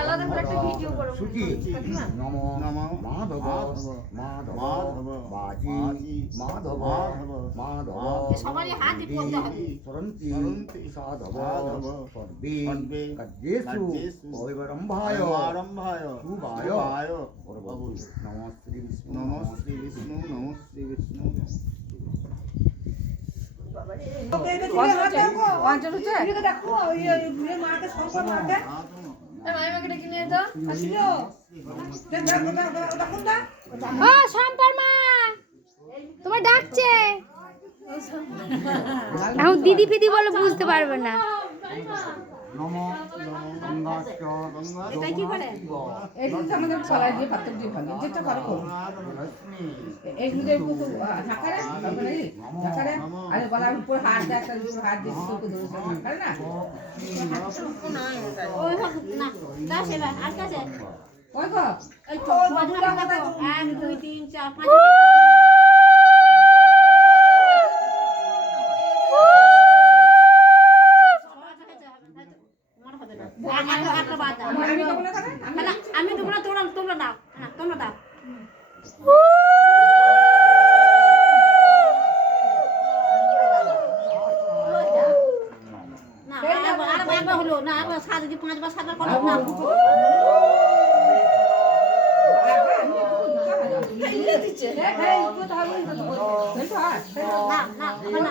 আলাদা করে একটা ভিডিও করো। নম মাধব মাধব বাজি মাধব মাধব সবারই হাত দিয়ে বলতে হবে। সরন্তি সাধব সর্বে কার্যেষু অবিরম্ভায় শুভায় নমঃ শ্রী বিষ্ণু নমঃ শ্রী বিষ্ণু নমঃ শ্রী বিষ্ণু। মাইমাকে ডেকে নিয়ে যাও। ও শম্পার মা তোমার ডাকছে। এখন দিদি ফিদি বলে বুঝতে পারবে না। নম গঙ্গাশ্চ এটা কি করে? এটা তো আমাদের কলাই দিয়ে পাত্র দিয়ে ভাঙে যেটা করে করো এইগুলো পুকুর ঢাকারে তারপরে ঢাকারে আরে গলার উপর হাত দেয় একটা উপর হাত দিয়ে চোখে ধরে ঢাকারে না ওই ভাগ না দাস এবার আর কাছে ওই গো এই তো বাজনা কথা 1 2 3 4 5 আমি তোমরা তোমরা তোমরা দাও না তোমরা দাও না আরেকবার হলো না আরেকবার 5 বার 7 বার করো না দিচ্ছে হ্যাঁ হ্যাঁ তো তাহলে তো না না না